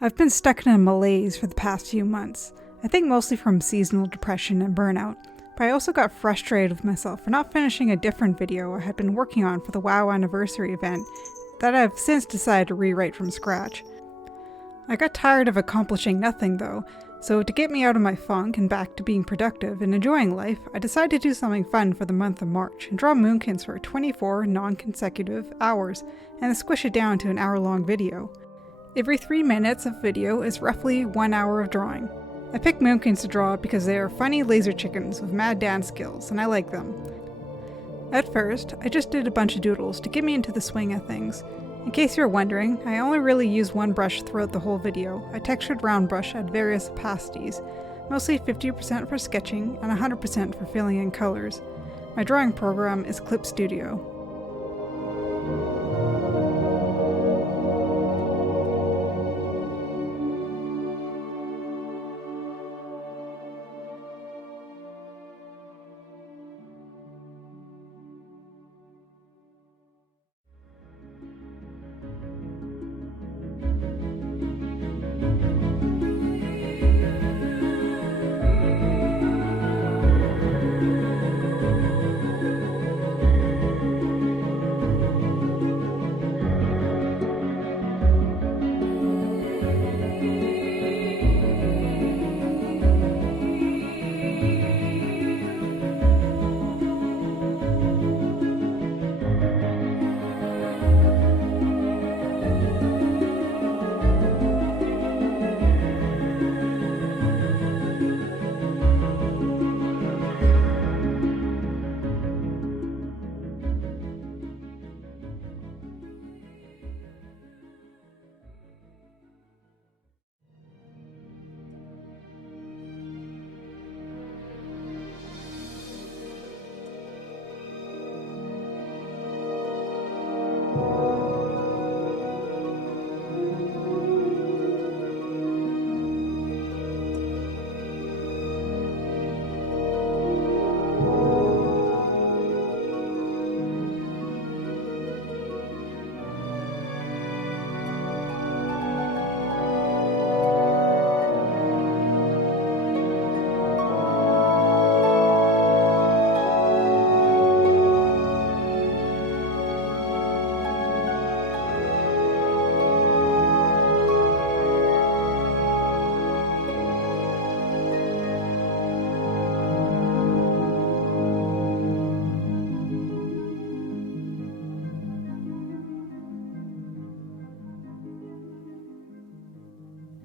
I've been stuck in a malaise for the past few months. I think mostly from seasonal depression and burnout, but I also got frustrated with myself for not finishing a different video I had been working on for the WoW anniversary event that I've since decided to rewrite from scratch. I got tired of accomplishing nothing though, so to get me out of my funk and back to being productive and enjoying life, I decided to do something fun for the month of March and draw Moonkins for 24 non-consecutive hours and then squish it down to an hour-long video. Every 3 minutes of video is roughly 1 hour of drawing. I picked Moonkins to draw because they are funny laser chickens with mad dance skills, and I like them. At first, I just did a bunch of doodles to get me into the swing of things. In case you're wondering, I only really used one brush throughout the whole video, a textured round brush at various opacities, mostly 50% for sketching and 100% for filling in colors. My drawing program is Clip Studio.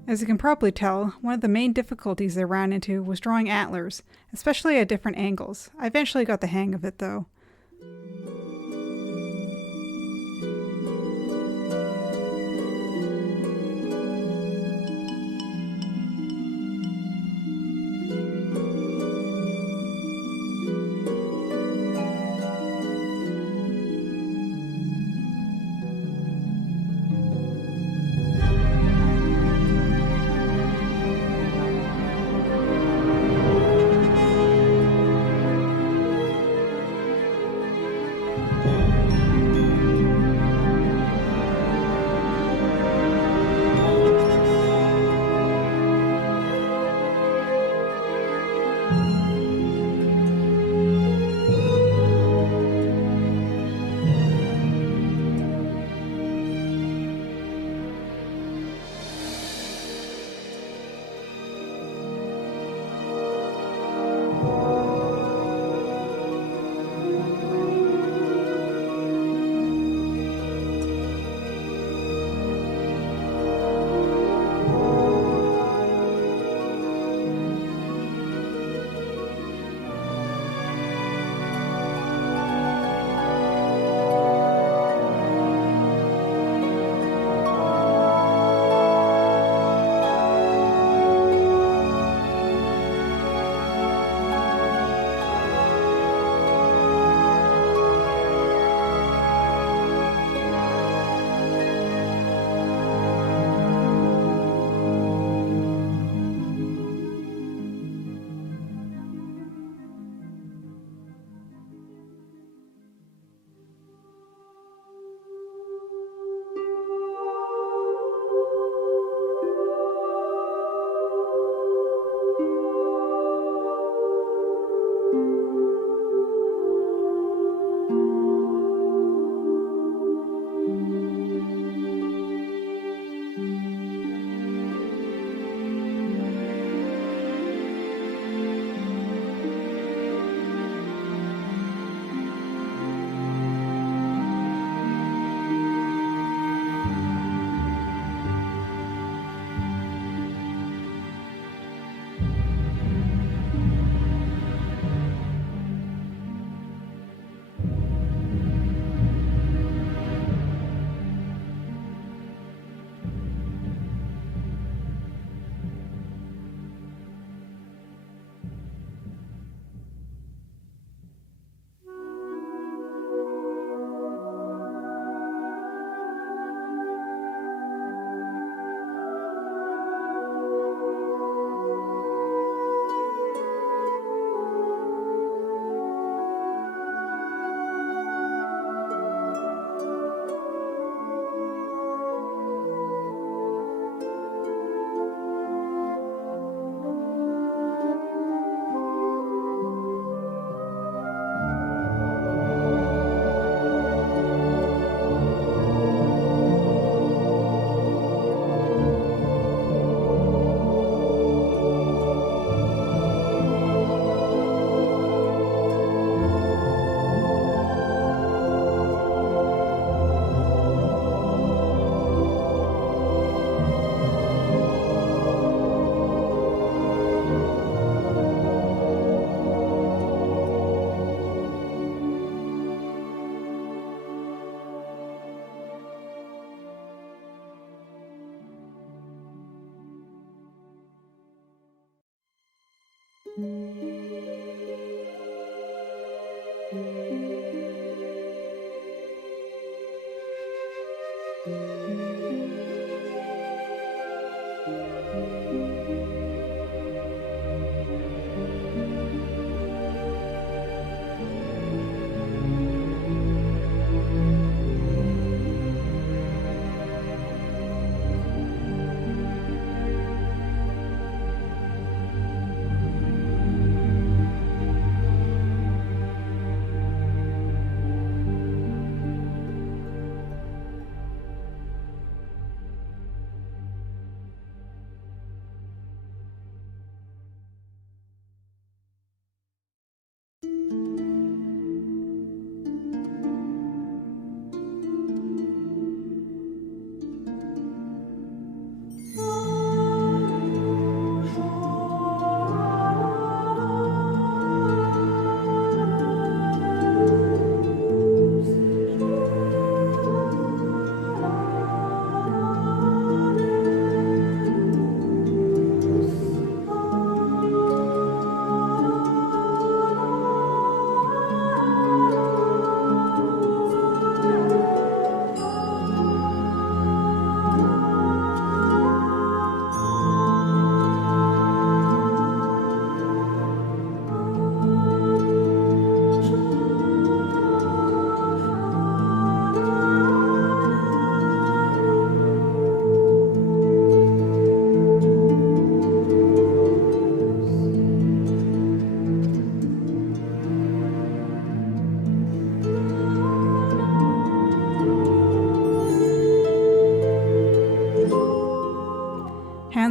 As you can probably tell, one of the main difficulties I ran into was drawing antlers, especially at different angles. I eventually got the hang of it though.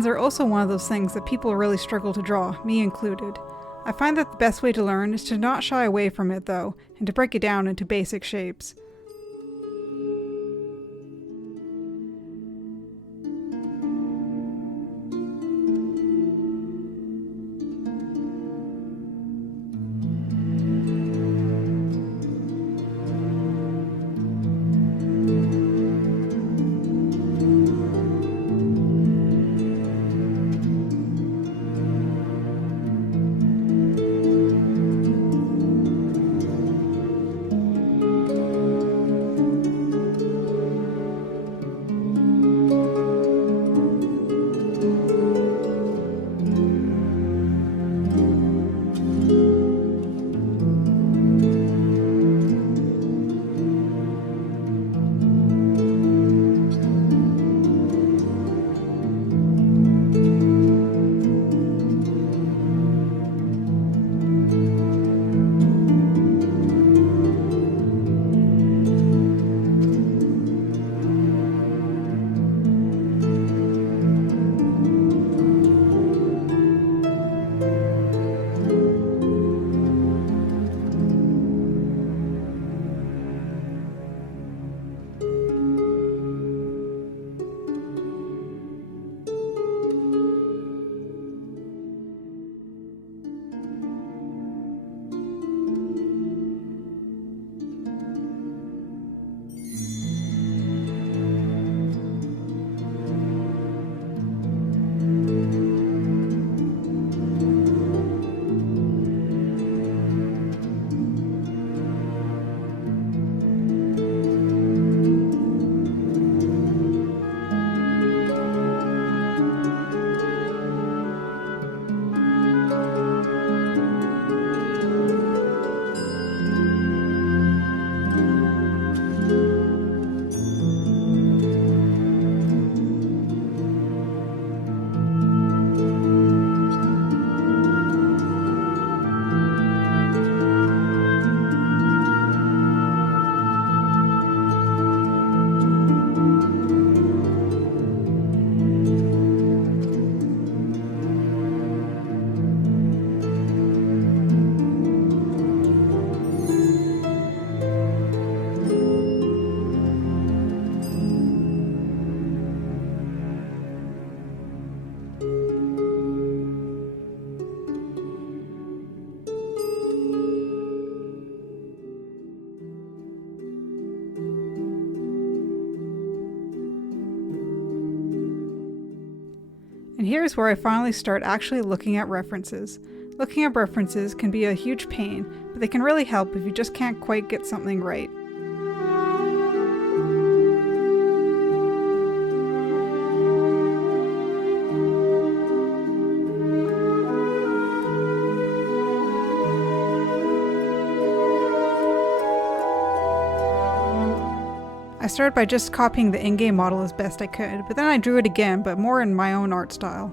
Hands are also one of those things that people really struggle to draw, me included. I find that the best way to learn is to not shy away from it though, and to break it down into basic shapes. And here's where I finally start actually looking at references. Looking up references can be a huge pain, but they can really help if you just can't quite get something right. I started by just copying the in-game model as best I could, but then I drew it again, but more in my own art style.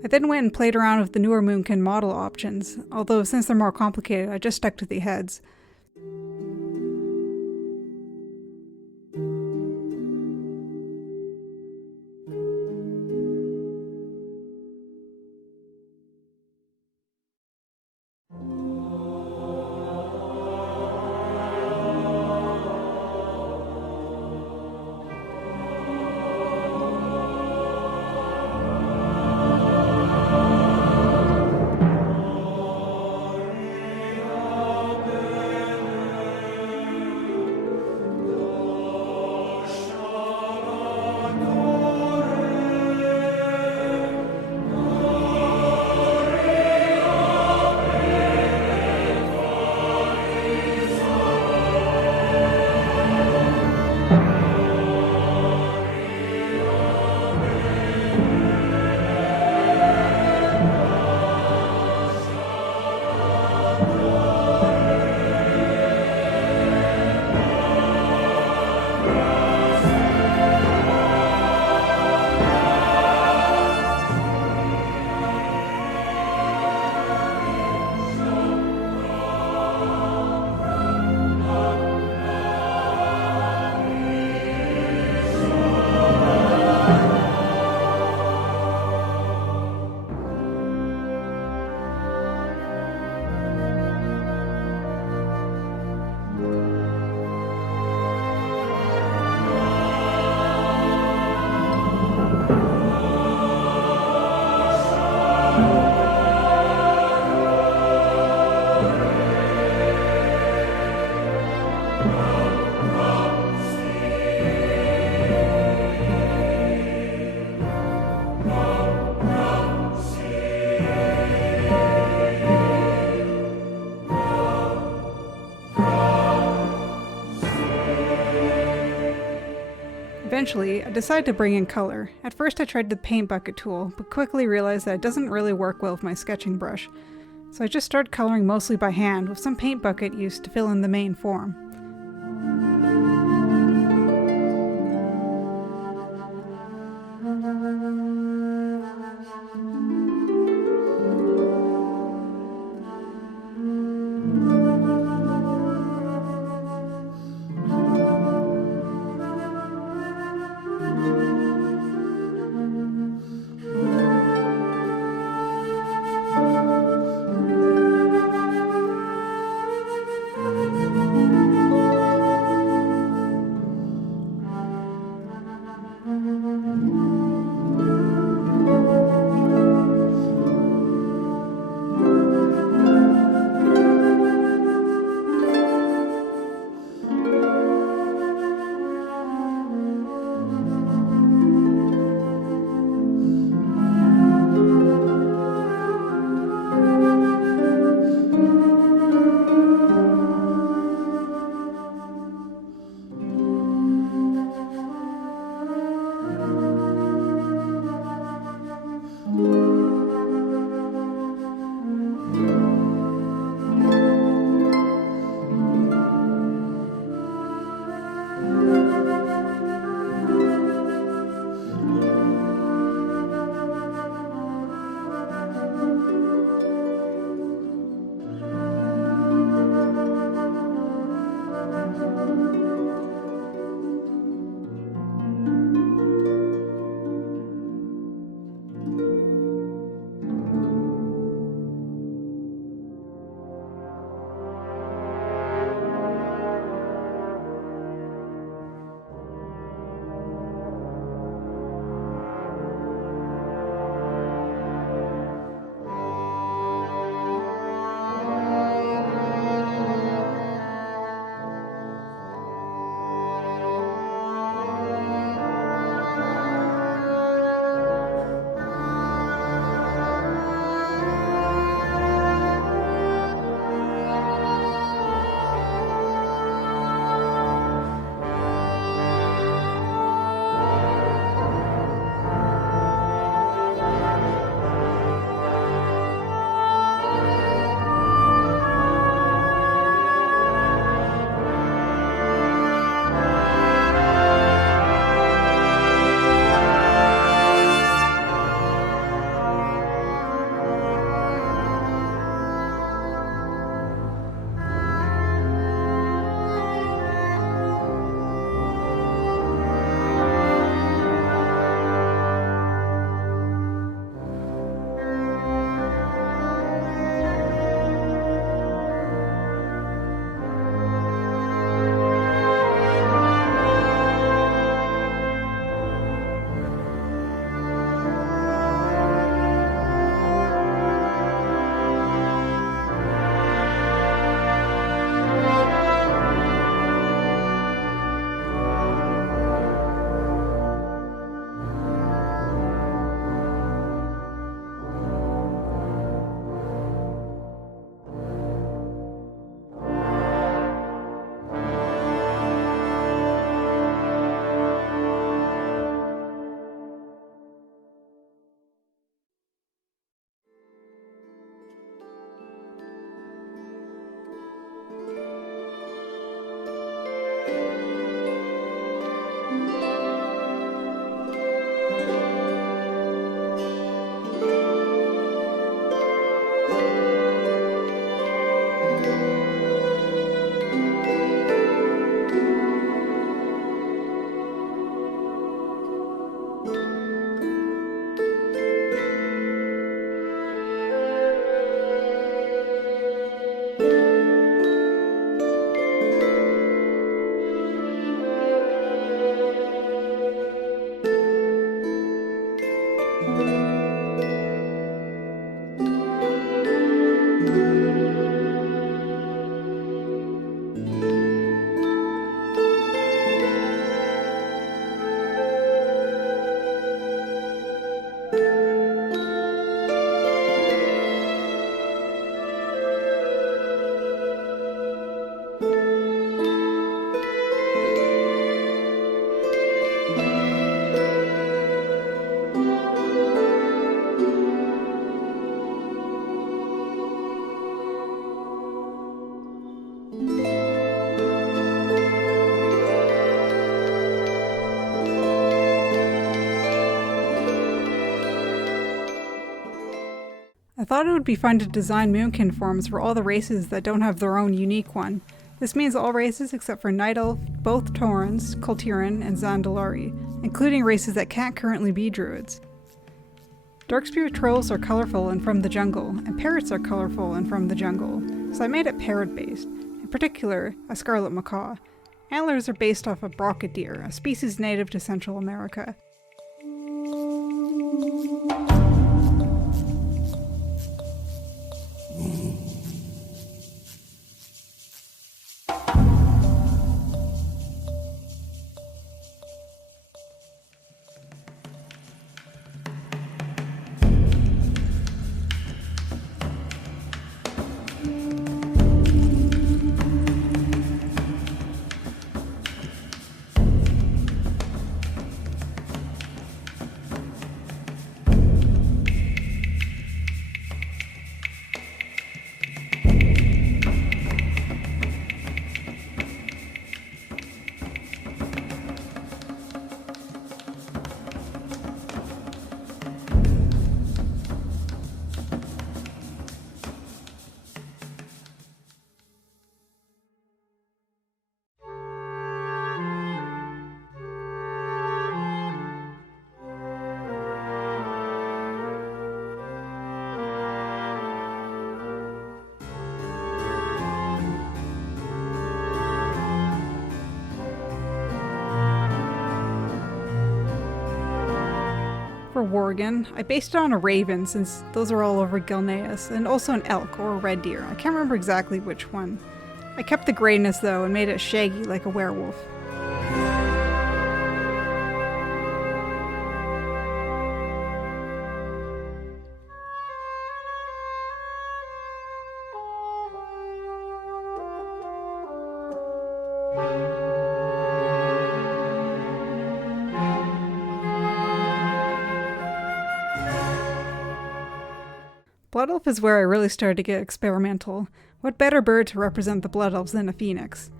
I then went and played around with the newer Moonkin model options, although since they're more complicated, I just stuck to the heads. Eventually, I decided to bring in color. At first I tried the paint bucket tool, but quickly realized that it doesn't really work well with my sketching brush. So I just started coloring mostly by hand, with some paint bucket used to fill in the main form. I thought it would be fun to design Moonkin forms for all the races that don't have their own unique one. This means all races except for Night Elf, both Taurens, Kultiran, and Zandalari, including races that can't currently be druids. Darkspirit trolls are colorful and from the jungle, and parrots are colorful and from the jungle, so I made it parrot-based, in particular, a scarlet macaw. Antlers are based off of brocket deer, a species native to Central America. For Worgen, I based it on a raven since those are all over Gilneas, and also an elk or a red deer. I can't remember exactly which one. I kept the grayness though and made it shaggy like a werewolf. Blood Elf is where I really started to get experimental. What better bird to represent the Blood Elves than a phoenix?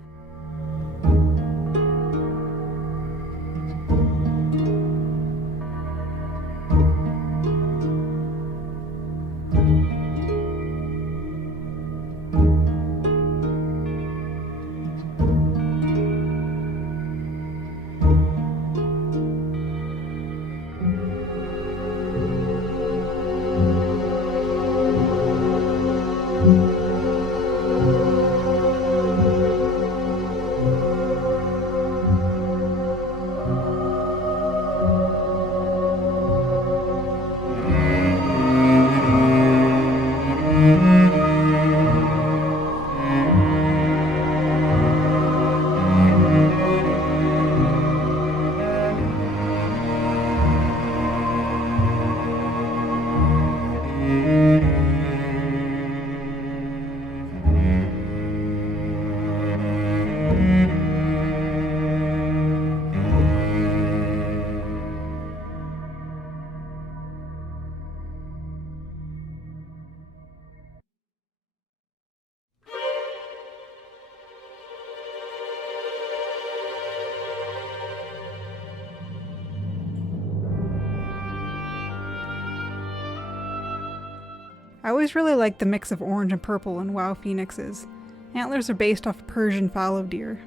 I always really liked the mix of orange and purple in WoW Phoenixes. Antlers are based off Persian fallow deer.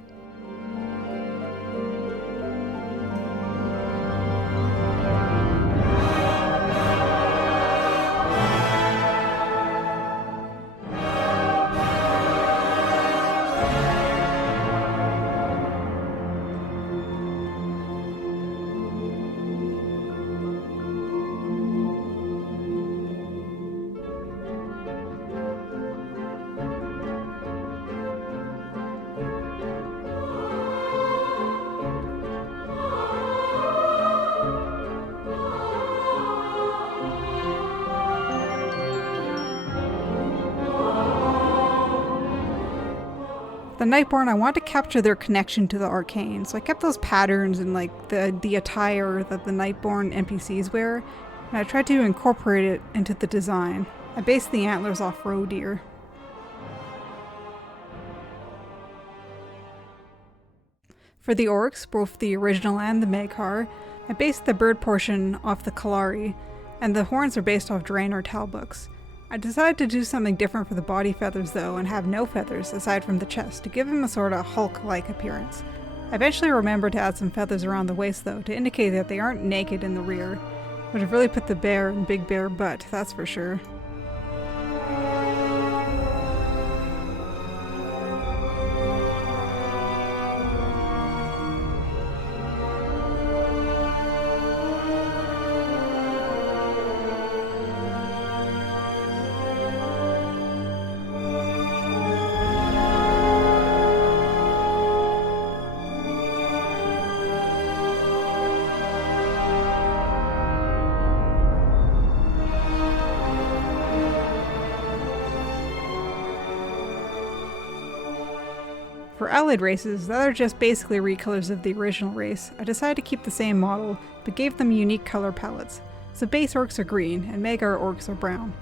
The Nightborn, I want to capture their connection to the arcane, so I kept those patterns and like the attire that the Nightborn NPCs wear, and I tried to incorporate it into the design. I based the antlers off roe deer. For the orcs, both the original and the Maghar, I based the bird portion off the Kalari, and the horns are based off Draenor Talbooks. I decided to do something different for the body feathers though and have no feathers aside from the chest to give him a sort of Hulk-like appearance. I eventually remembered to add some feathers around the waist though to indicate that they aren't naked in the rear. Would have really put the bear in Big Bear butt, that's for sure. For Allied races that are just basically recolors of the original race, I decided to keep the same model, but gave them unique color palettes. So base orcs are green, and mega orcs are brown.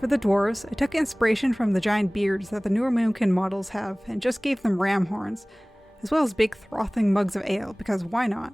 For the dwarves, I took inspiration from the giant beards that the newer Moonkin models have and just gave them ram horns, as well as big frothing mugs of ale, because why not?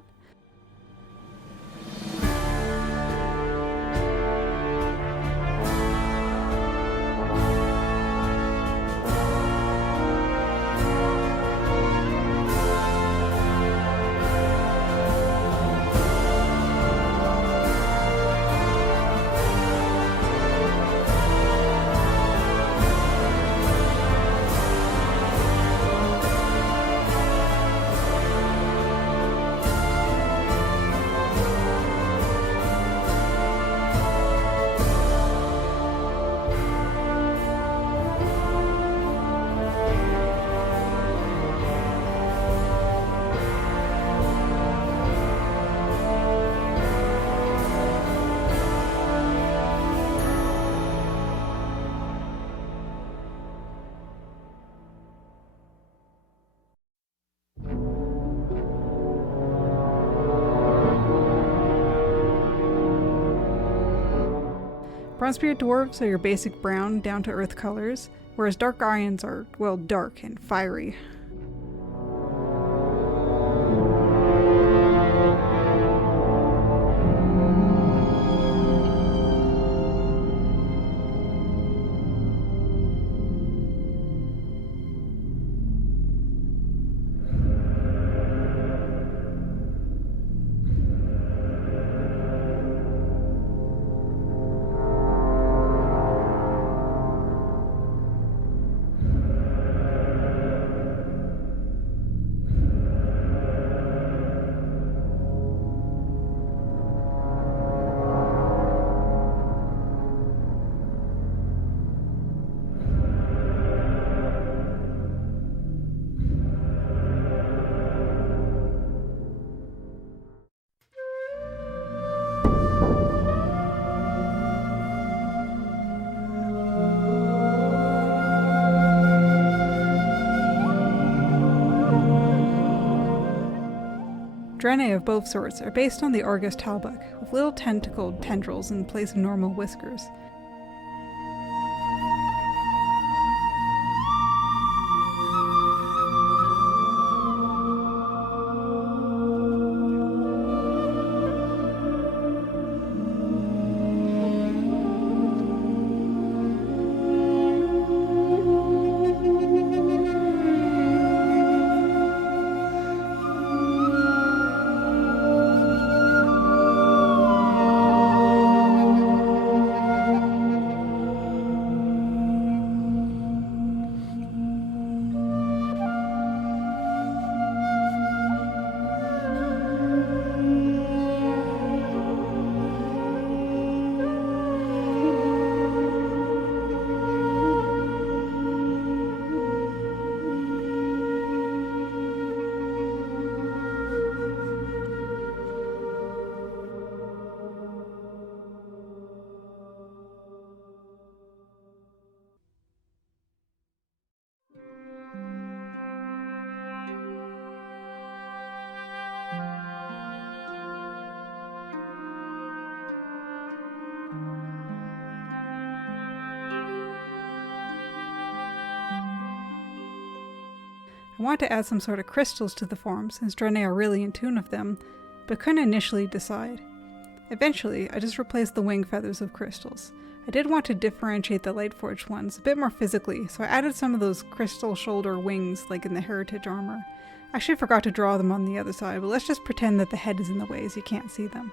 Bronzebeard dwarves are your basic brown, down-to-earth colors, whereas dark ions are, well, dark and fiery. Draenei of both sorts are based on the Argus Talbuk, with little tentacled tendrils in place of normal whiskers. I wanted to add some sort of crystals to the form since Draenei are really in tune with them, but couldn't initially decide. Eventually, I just replaced the wing feathers with crystals. I did want to differentiate the Lightforged ones a bit more physically, so I added some of those crystal shoulder wings like in the Heritage armor. I actually forgot to draw them on the other side, but let's just pretend that the head is in the way so you can't see them.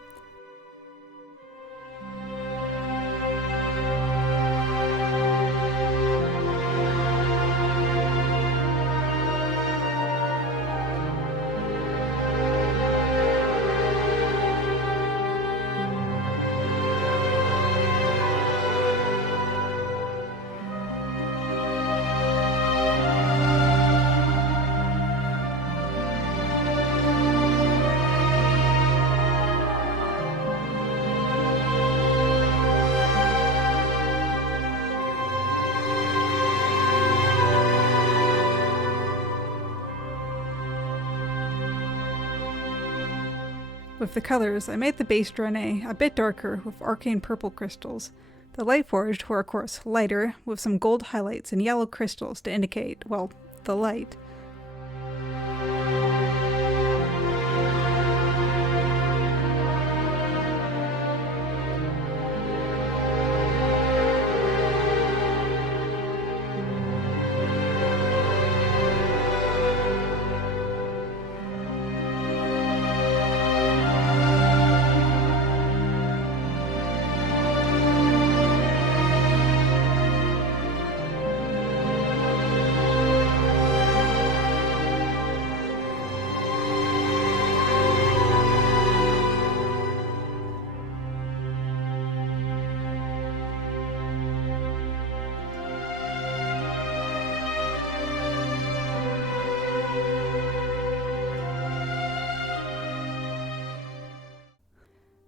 With the colors, I made the base Draenei a bit darker with arcane purple crystals. The Lightforged were of course lighter, with some gold highlights and yellow crystals to indicate, well, the light.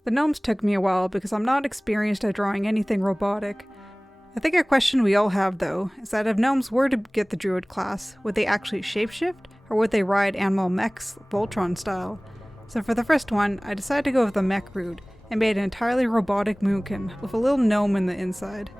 The gnomes took me a while because I'm not experienced at drawing anything robotic. I think a question we all have though is that if gnomes were to get the druid class, would they actually shapeshift or would they ride animal mechs Voltron style? So for the first one, I decided to go with the mech route and made an entirely robotic Moonkin with a little gnome in the inside.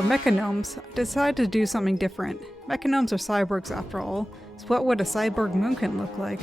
For mechagnomes, I decided to do something different. Mechagnomes are cyborgs after all, so what would a cyborg moonkin look like?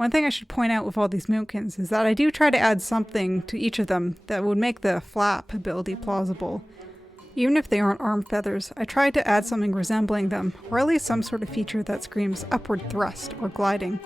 One thing I should point out with all these Moonkins is that I do try to add something to each of them that would make the flap ability plausible. Even if they aren't arm feathers, I tried to add something resembling them, or at least some sort of feature that screams upward thrust or gliding.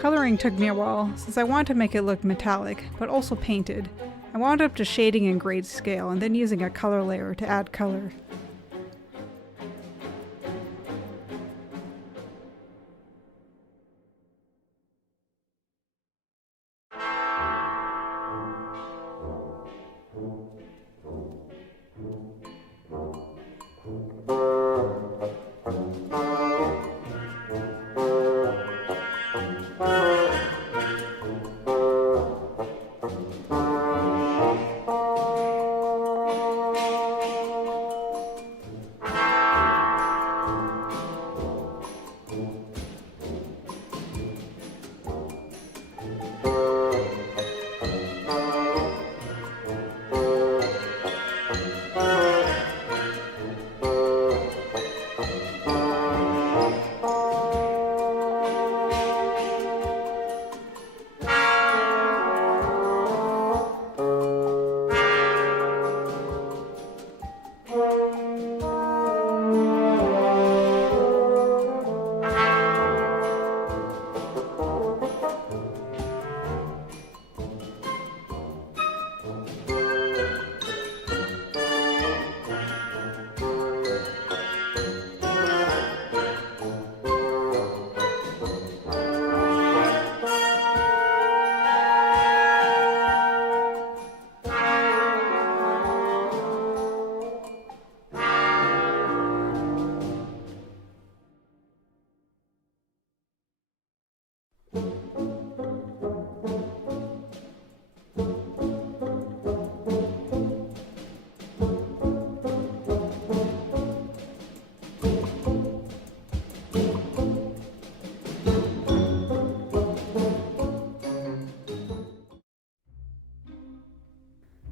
Coloring took me a while, since I wanted to make it look metallic, but also painted. I wound up just shading in grayscale and then using a color layer to add color.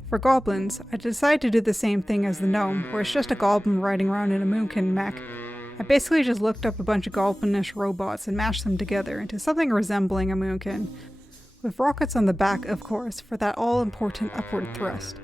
For goblins, I decided to do the same thing as the gnome, where it's just a goblin riding around in a Moonkin mech. I basically just looked up a bunch of goblinish robots and mashed them together into something resembling a Moonkin, with rockets on the back, of course, for that all-important upward thrust.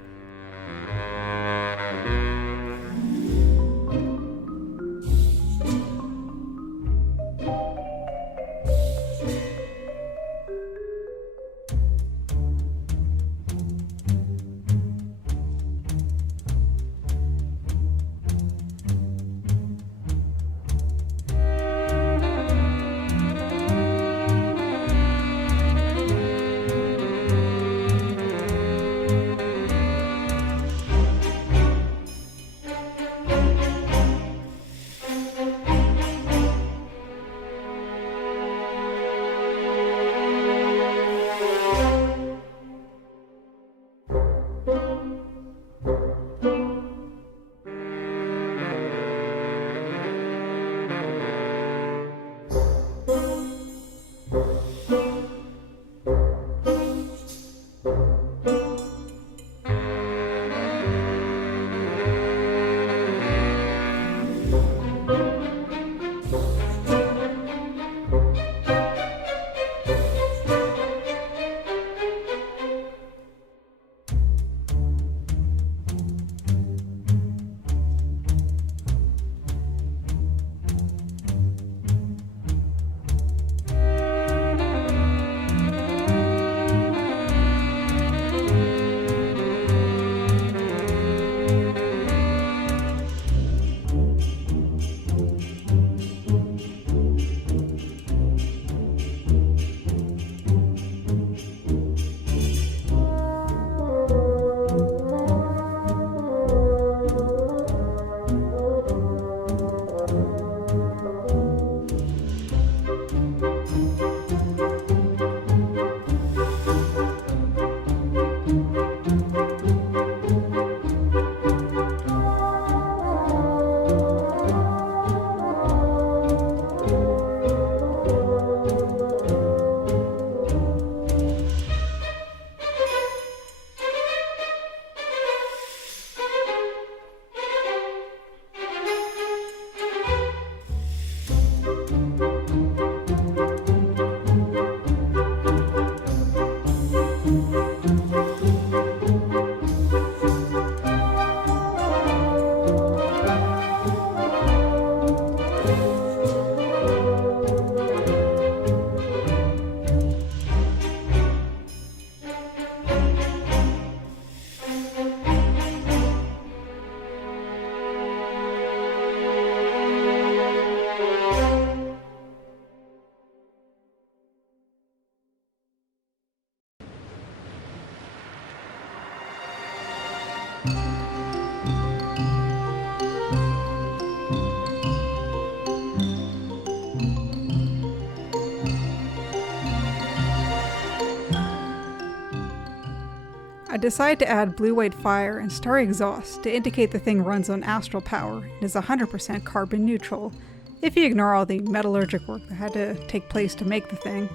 I decide to add blue-white fire and starry exhaust to indicate the thing runs on astral power and is 100% carbon neutral, if you ignore all the metallurgic work that had to take place to make the thing.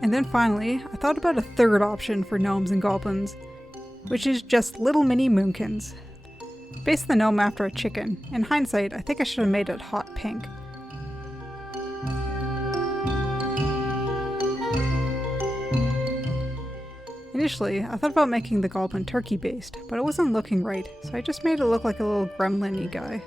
And then finally, I thought about a third option for gnomes and goblins, which is just little mini Moonkins. Based the gnome after a chicken. In hindsight, I think I should have made it hot pink. Initially, I thought about making the goblin turkey based, but it wasn't looking right, so I just made it look like a little gremlin-y guy.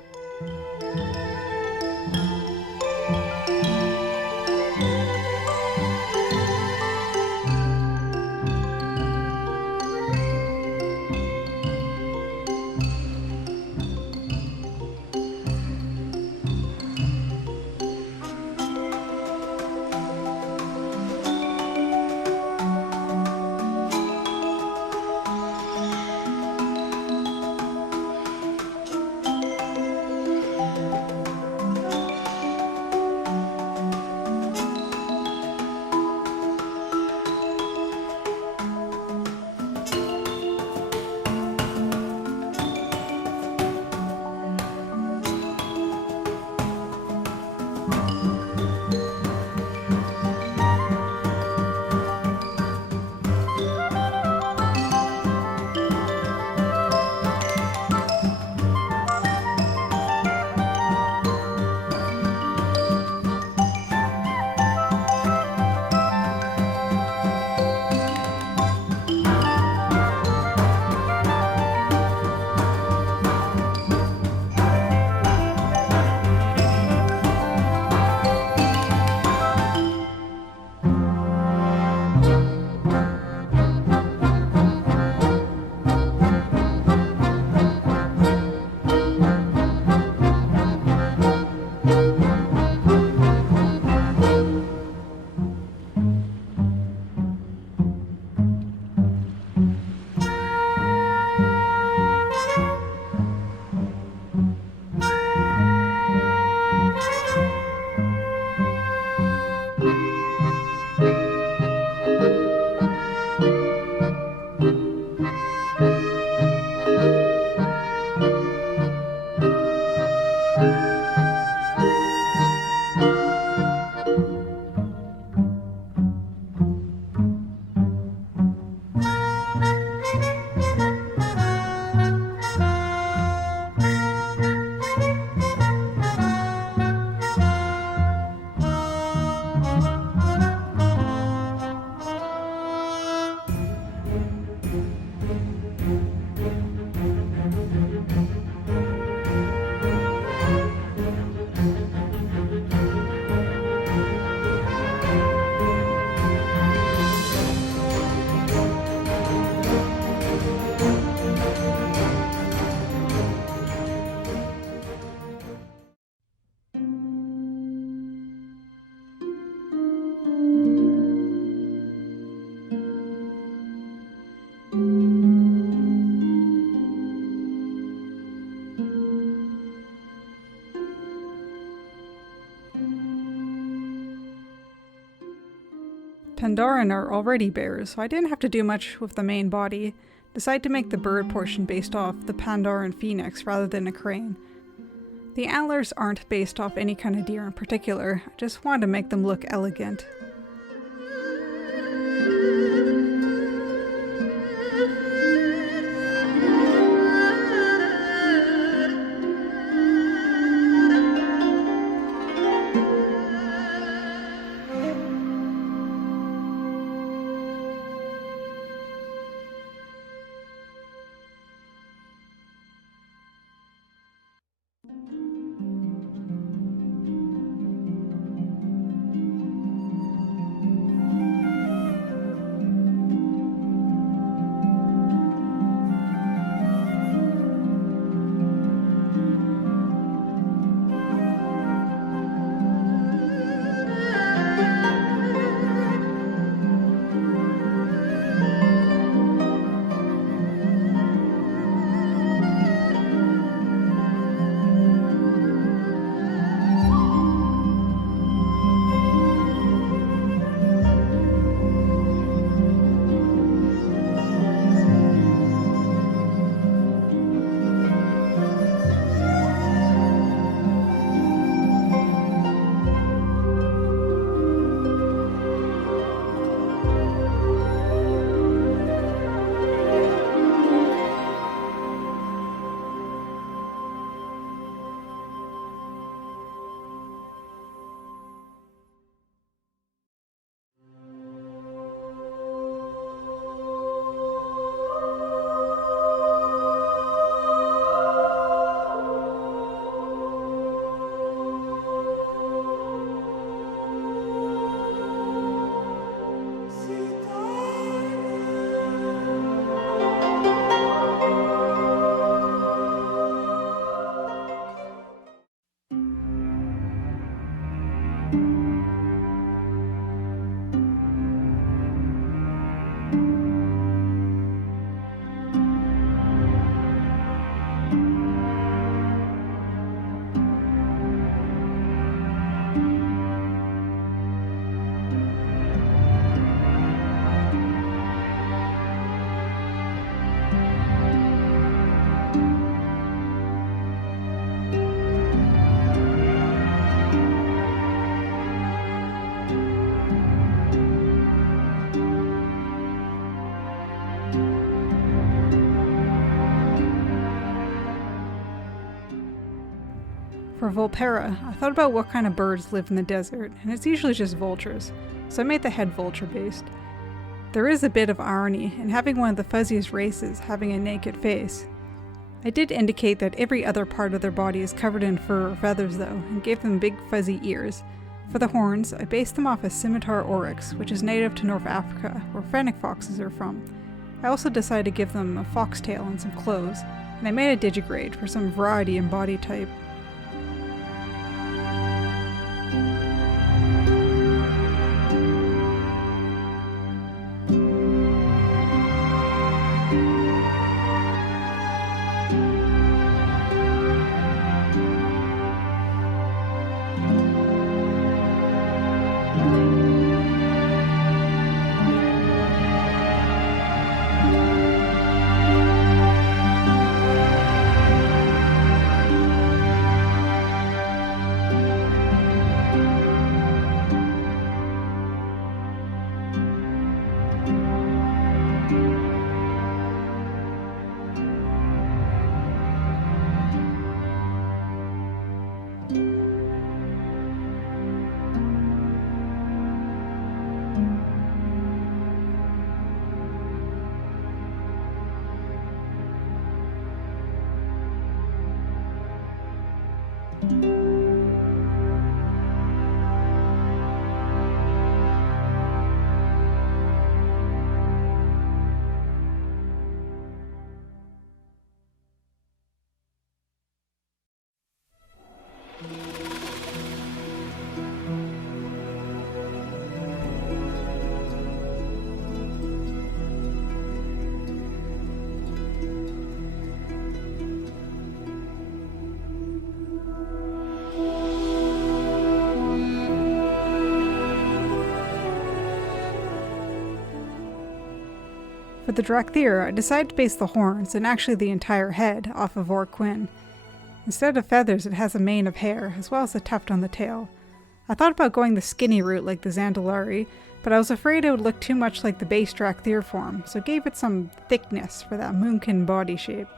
Pandaren are already bears, so I didn't have to do much with the main body. Decided to make the bird portion based off the Pandaren phoenix rather than a crane. The antlers aren't based off any kind of deer in particular, I just wanted to make them look elegant. For Vulpera, I thought about what kind of birds live in the desert, and it's usually just vultures, so I made the head vulture based. There is a bit of irony in having one of the fuzziest races having a naked face. I did indicate that every other part of their body is covered in fur or feathers though, and gave them big fuzzy ears. For the horns, I based them off a scimitar oryx, which is native to North Africa, where fennec foxes are from. I also decided to give them a foxtail and some clothes, and I made a digigrade for some variety in body type. For the Dracthyr, I decided to base the horns, and actually the entire head, off of Orquin. Instead of feathers, it has a mane of hair, as well as a tuft on the tail. I thought about going the skinny route like the Zandalari, but I was afraid it would look too much like the base Dracthyr form, so gave it some thickness for that Moonkin body shape.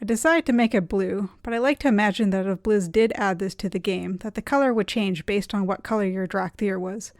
I decided to make it blue, but I like to imagine that if Blizz did add this to the game, that the color would change based on what color your Dracthyr was.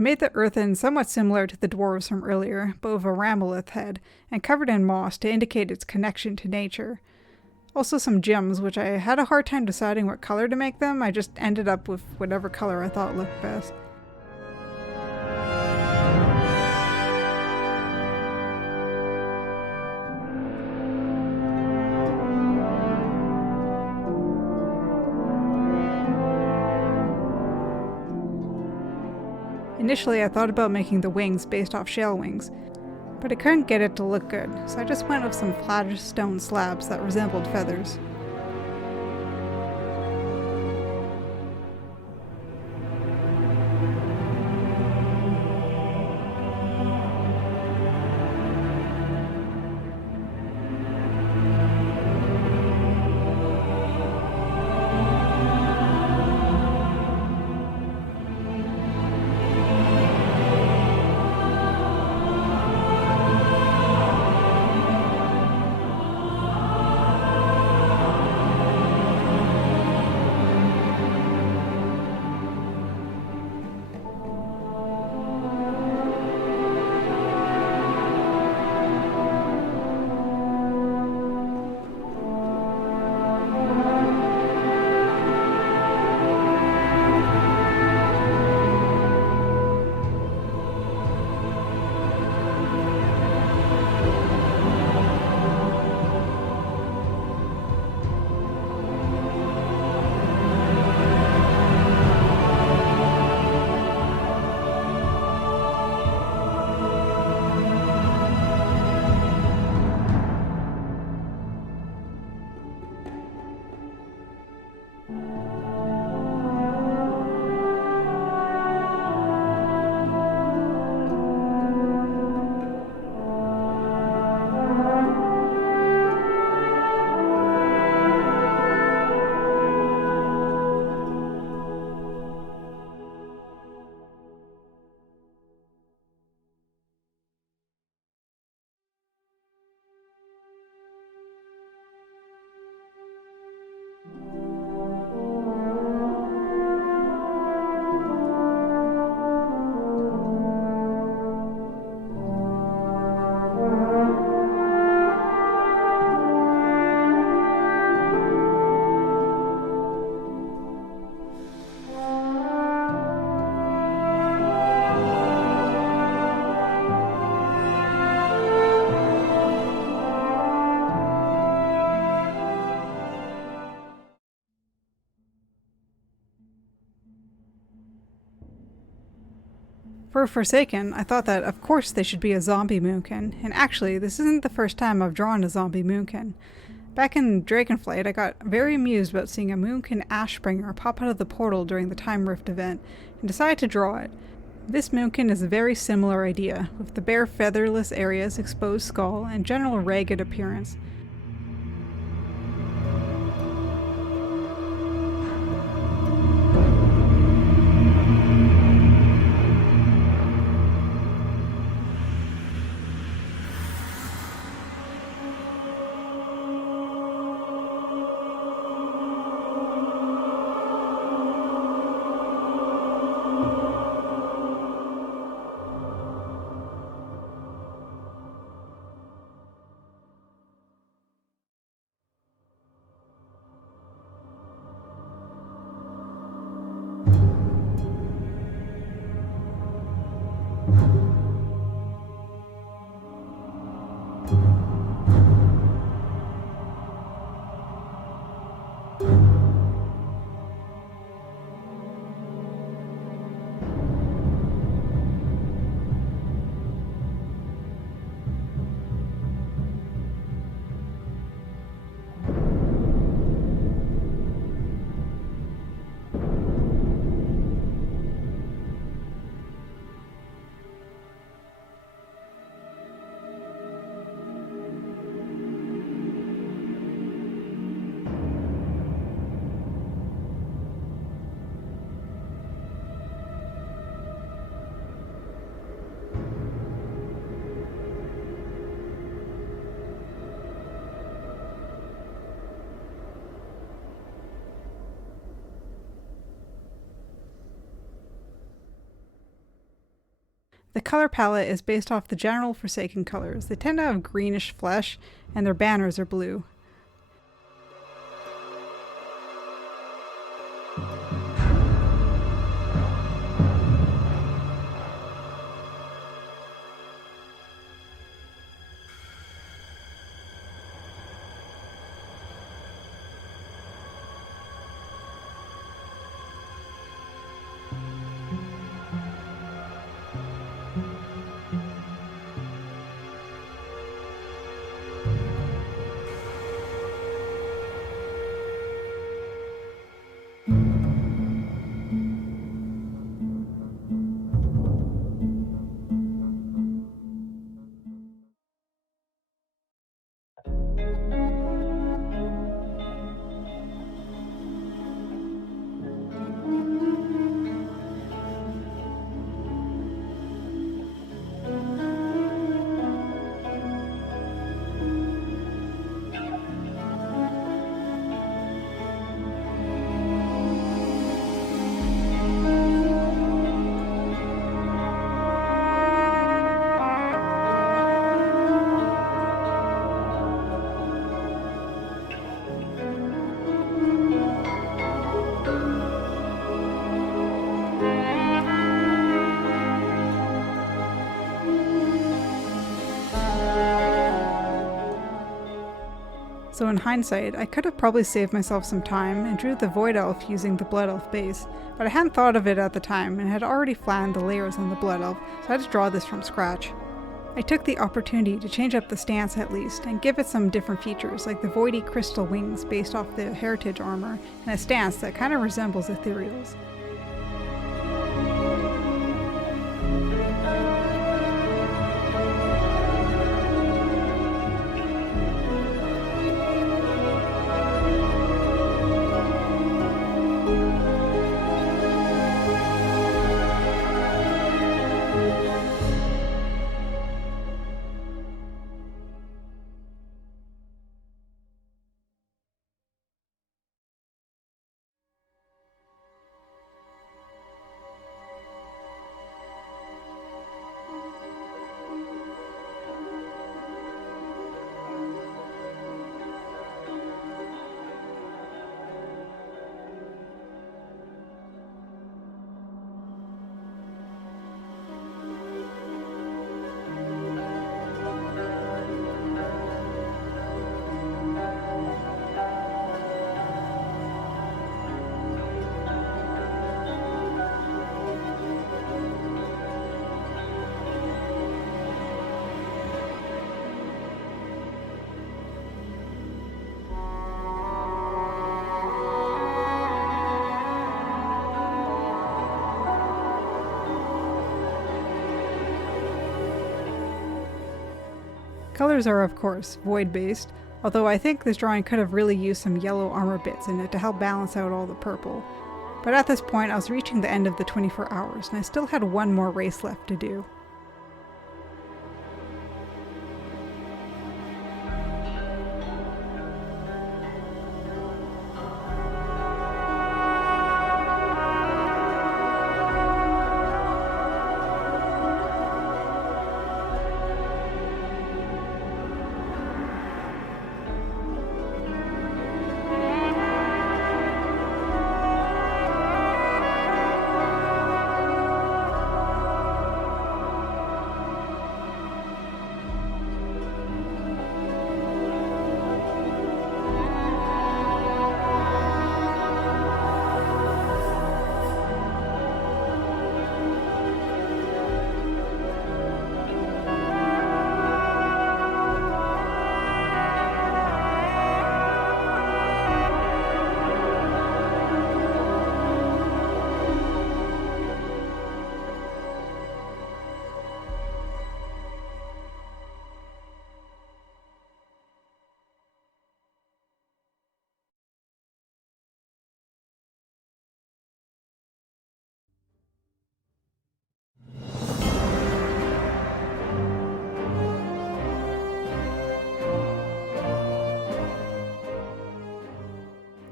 I made the earthen somewhat similar to the dwarves from earlier, but with a Ramolith head, and covered in moss to indicate its connection to nature. Also some gems, which I had a hard time deciding what color to make them. I just ended up with whatever color I thought looked best. Initially, I thought about making the wings based off shale wings, but I couldn't get it to look good, so I just went with some flat stone slabs that resembled feathers. For Forsaken, I thought that of course they should be a zombie Moonkin, and actually this isn't the first time I've drawn a zombie Moonkin. Back in Dragonflight, I got very amused about seeing a Moonkin Ashbringer pop out of the portal during the Time Rift event, and decided to draw it. This Moonkin is a very similar idea, with the bare featherless areas, exposed skull, and general ragged appearance. The color palette is based off the general Forsaken colors. They tend to have greenish flesh, and their banners are blue. So in hindsight, I could have probably saved myself some time and drew the Void Elf using the Blood Elf base, but I hadn't thought of it at the time and had already flanned the layers on the Blood Elf, so I had to draw this from scratch. I took the opportunity to change up the stance at least and give it some different features like the voidy crystal wings based off the heritage armor and a stance that kind of resembles Ethereal's. colors are of course void-based, although I think this drawing could have really used some yellow armor bits in it to help balance out all the purple. But at this point I was reaching the end of the 24 hours and I still had one more race left to do.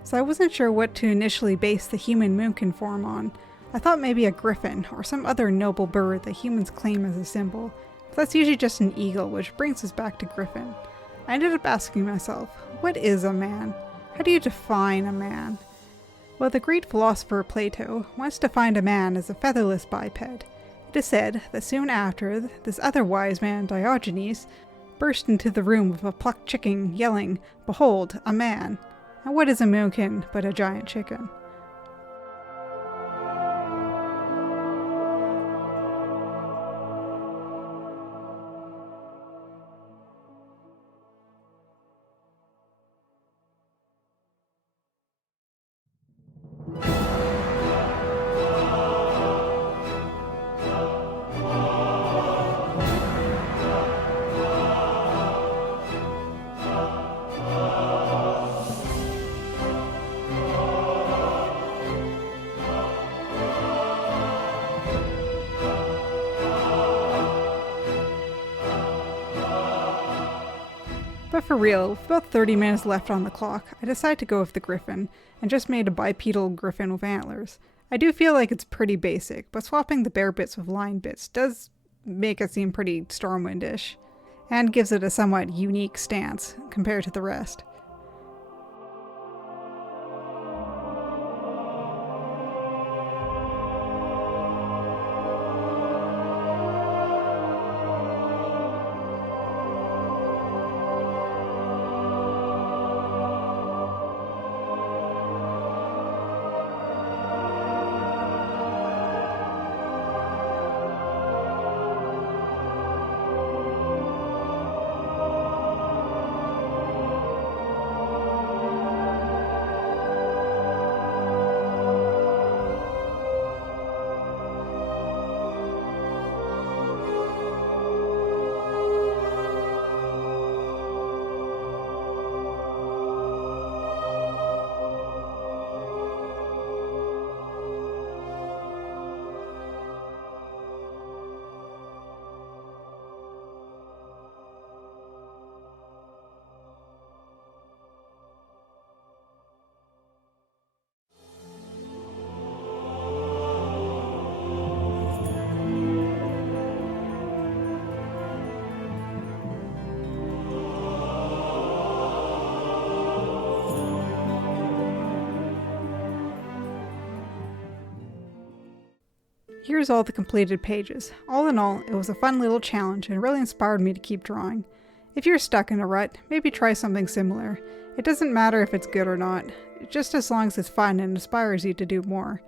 So I wasn't sure what to initially base the human Moonkin form on. I thought maybe a griffin, or some other noble bird that humans claim as a symbol, but that's usually just an eagle, which brings us back to griffin. I ended up asking myself, what is a man? How do you define a man? Well, the Greek philosopher Plato once defined a man as a featherless biped. It is said that soon after, this other wise man, Diogenes, burst into the room with a plucked chicken, yelling, "Behold, a man!" And what is a moonkin but a giant chicken? But for real, with about 30 minutes left on the clock, I decided to go with the griffin, and just made a bipedal griffin with antlers. I do feel like it's pretty basic, but swapping the bear bits with lion bits does make it seem pretty Stormwind-ish, and gives it a somewhat unique stance compared to the rest. Here's all the completed pages. All in all, it was a fun little challenge and really inspired me to keep drawing. If you're stuck in a rut, maybe try something similar. It doesn't matter if it's good or not, just as long as it's fun and inspires you to do more.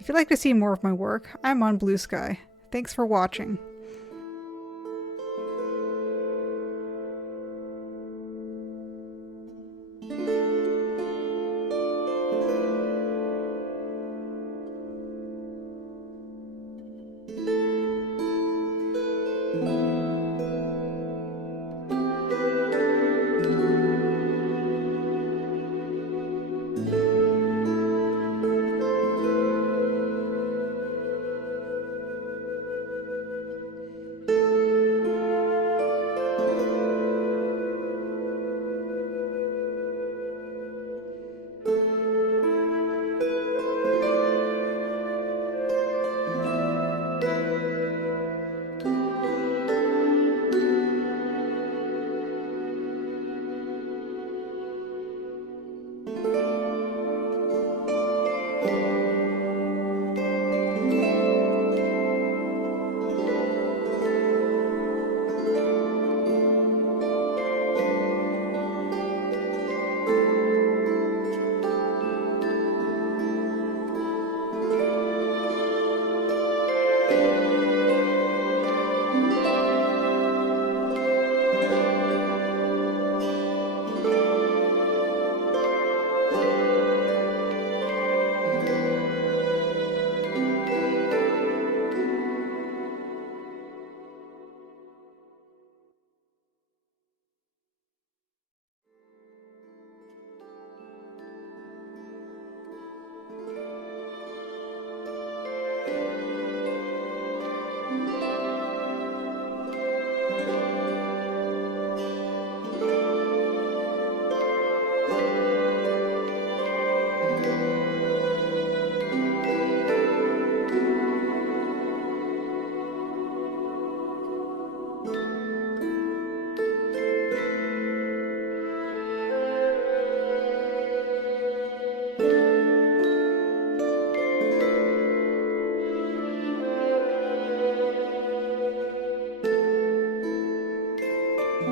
If you'd like to see more of my work, I'm on Bluesky. Thanks for watching.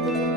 you.